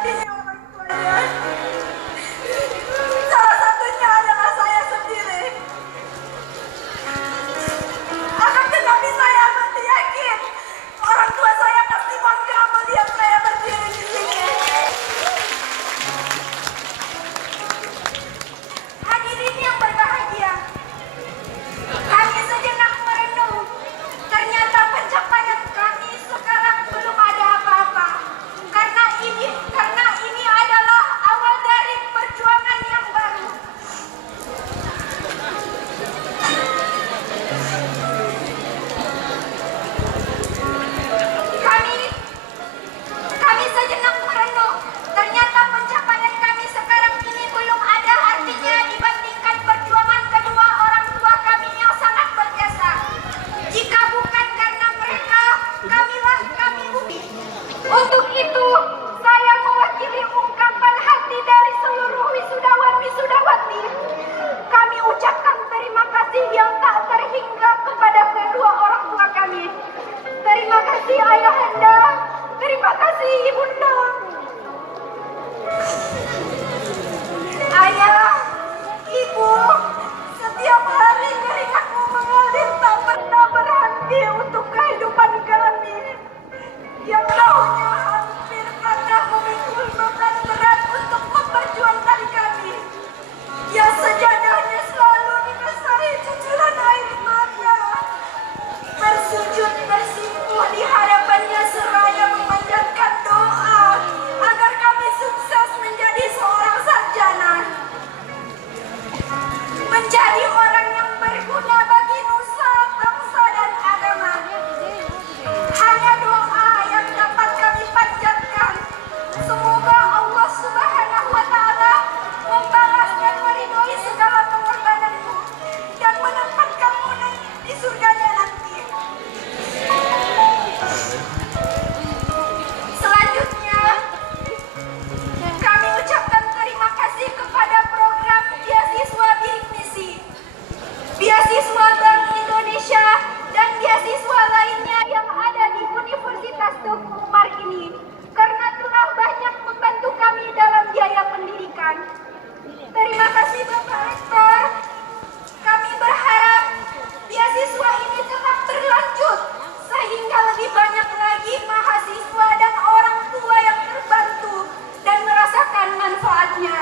Ini orang tuanya. Salah satunya adalah saya sendiri. Akan tetapi saya masih yakin orang tua saya pasti bangga melihat saya berdiri di sini. Hadirin yang berbahagia, kami sejenak merenung. Ternyata pencapaian kami sekarang belum ada apa-apa. Karena ini adalah awal dari perjuangan yang baru. Kami sejenak merenung. Ternyata pencapaian kami sekarang ini belum ada artinya dibandingkan perjuangan kedua orang tua kami yang sangat berjasa. Jika bukan karena mereka, kamilah kami bumi. Untuk itu, saya mewakili ungkapan hati dari seluruh wisudawan-wisudawati. Kami ucapkan terima kasih yang tak terhingga kepada kedua orang tua kami. Terima kasih Ayahanda, terima kasih Ibunda. Ayah, Ibu, setiap hari keringatmu mengalir tak pernah berhenti untuk kehidupan kami. Yang launya hampir pernah memikul beban berat untuk memperjuangkan kami. Yang sejadahnya selalu dibasahi cucuran air mata. Bersujud bersimpuh di hadapannya seraya memanjatkan doa agar kami sukses menjadi seorang sarjana. Menjadi orang yang berguna bagi nusa, bangsa, dan agama. Hanya doa yang dapat kami panjatkan. Semoga Allah Subhanahu wa Ta'ala membalas dan meridhoi segala pengorbananmu dan menempatkanmu di surganya nanti. Selanjutnya, kami ucapkan terima kasih kepada program Beasiswa Bidik Misi, Beasiswa Bank Indonesia, dan beasiswa lainnya yang ada di Universitas Teuku Umar ini, karena telah banyak membantu kami dalam biaya pendidikan. Terima kasih Bapak Rektor. Kami berharap beasiswa ini tetap berlanjut sehingga lebih banyak lagi mahasiswa dan orang tua yang terbantu dan merasakan manfaatnya.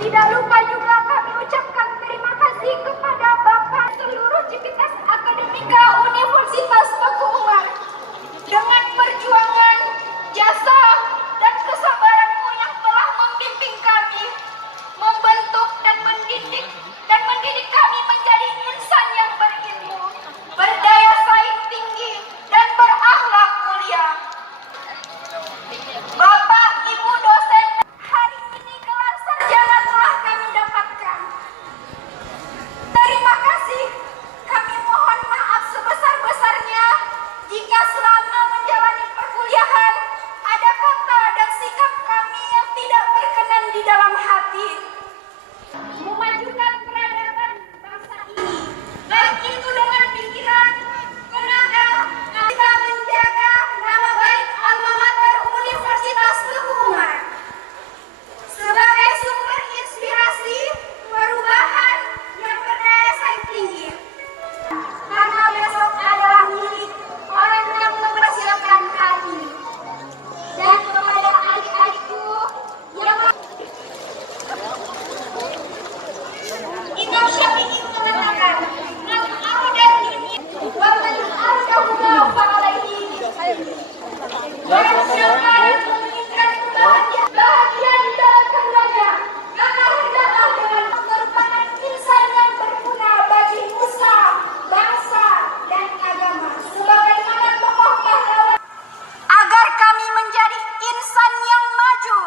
Tidak lupa juga kami ucapkan terima kasih kepada Bapak seluruh Civitas Akademika Universitas Teuku Umar. Dengan perjuangan, jasa, dan kesabaranmu yang telah membimbing kami, membentuk dan mendidik kami menjadi insan yang berilmu, berdaya saing tinggi, dan berakhlak mulia. Bapak, Ibu dosen, hari ini gelar sarjana telah kami dapatkan. Terima kasih. Kami mohon maaf sebesar-besarnya jika selama menjalani perkuliahan ada kata dan sikap kami yang tidak berkenan di dalam hati. Memajukan peradaban bangsa ini, baik itu dengan pikiran, tenaga, kita menjaga nama baik alma mater Universitas Teuku Umar sebagai sumber inspirasi perubahan yang berdaya saing tinggi. Karena besok adalah milik orang yang mempersiapkan hari ini. Dan kepada adik-adikku yang Imam Syafi'i mengatakan, "Man arada dunya wa man arada fa'alaihi." Barang siapa yang menginginkan bahagia di dalam keluarga, maka hendaklah dengan merupakan insan yang berguna bagi nusa, bangsa, dan agama. Sebagaimana tokoh pahlawan, agar kami menjadi insan yang maju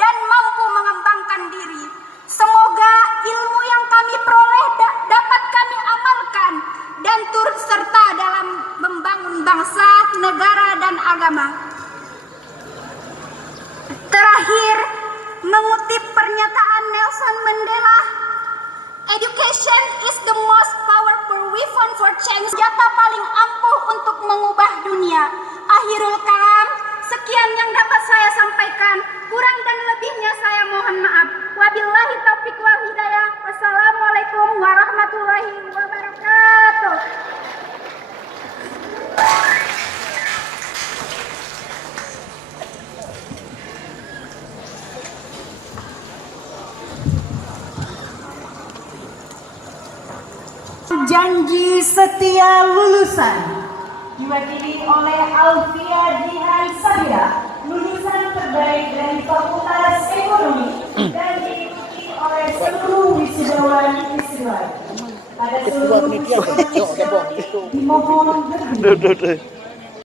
dan mampu mengembangkan diri. Semoga ilmu yang kami peroleh dapat kami amalkan dan turut serta dalam membangun bangsa, negara, dan agama. Terakhir, mengutip pernyataan Nelson Mandela, education is the most powerful weapon for change. Senjata paling ampuh Assalamualaikum warahmatullahi wabarakatuh. Janji setia lulusan diwakili oleh Alfia Jihan Sabira, lulusan terbaik dari Fakultas Ekonomi dan diikuti oleh seluruh wisudawan wisudawan. Pada seluruh wisudawan dimohon berdiri.